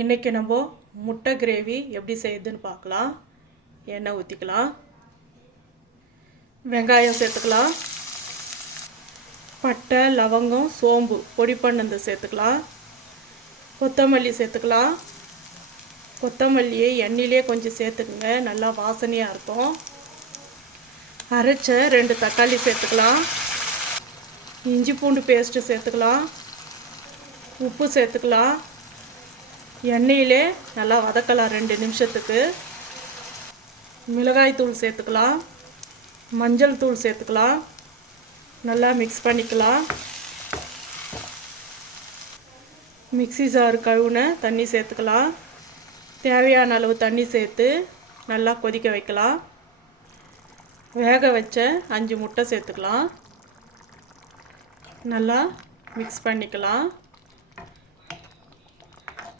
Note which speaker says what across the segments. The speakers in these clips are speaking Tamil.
Speaker 1: இன்றைக்கி நம்ம முட்டை கிரேவி எப்படி செய்யுதுன்னு பார்க்கலாம். எண்ணெய் ஊற்றிக்கலாம் வெங்காயம் சேர்த்துக்கலாம். பட்டை லவங்கம் சோம்பு பொடி பண்ணது சேர்த்துக்கலாம். கொத்தமல்லி சேர்த்துக்கலாம். கொத்தமல்லியை எண்ணெயிலே கொஞ்சம் சேர்த்துக்குங்க. நல்லா வாசனையாக இருக்கும். அரைச்ச ரெண்டு தக்காளி சேர்த்துக்கலாம். இஞ்சி பூண்டு பேஸ்ட்டு சேர்த்துக்கலாம். உப்பு சேர்த்துக்கலாம். எண்ணெயிலே நல்லா வதக்கலாம் ரெண்டு நிமிஷத்துக்கு. மிளகாய் தூள் சேர்த்துக்கலாம். மஞ்சள் தூள் சேர்த்துக்கலாம். நல்லா மிக்ஸ் பண்ணிக்கலாம். மிக்ஸி ஜார் கழுவுன தண்ணி சேர்த்துக்கலாம். தேவையான அளவு தண்ணி சேர்த்து நல்லா கொதிக்க வைக்கலாம். வேக வச்ச அஞ்சு முட்டை சேர்த்துக்கலாம். நல்லா மிக்ஸ் பண்ணிக்கலாம்.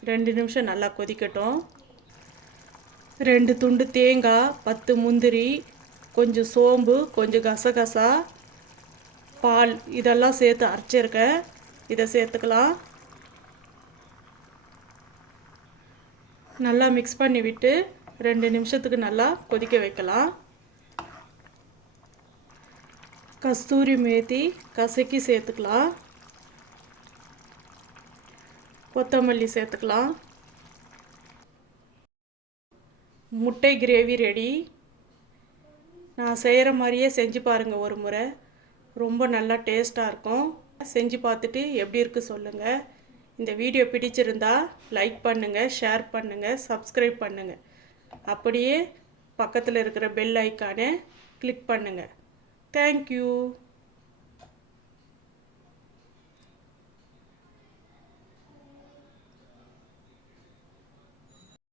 Speaker 1: ரெண்டு நிமிஷம் நல்லா கொதிக்கட்டும். ரெண்டு துண்டு தேங்காய் பத்து முந்திரி கொஞ்சம் சோம்பு கொஞ்சம் கசகசா பால் இதெல்லாம் சேர்த்து அரைச்சிருக்கேன். இதை சேர்த்துக்கலாம். நல்லா மிக்ஸ் பண்ணி விட்டு ரெண்டு நிமிஷத்துக்கு நல்லா கொதிக்க வைக்கலாம். கஸ்தூரி மேத்தி கசக்கி சேர்த்துக்கலாம். கொத்தமல்லி சேர்த்துக்கலாம். முட்டை கிரேவி ரெடி. நான் செய்கிற மாதிரியே செஞ்சு பாருங்கள் ஒரு முறை. ரொம்ப நல்லா டேஸ்ட்டாக இருக்கும். செஞ்சு பார்த்துட்டு எப்படி இருக்குது சொல்லுங்கள் இந்த வீடியோ பிடிச்சிருந்தா லைக் பண்ணுங்கள் ஷேர் பண்ணுங்கள் சப்ஸ்கிரைப் பண்ணுங்கள் அப்படியே பக்கத்தில் இருக்கிற பெல் ஐக்கானை கிளிக் பண்ணுங்கள் தேங்க்யூ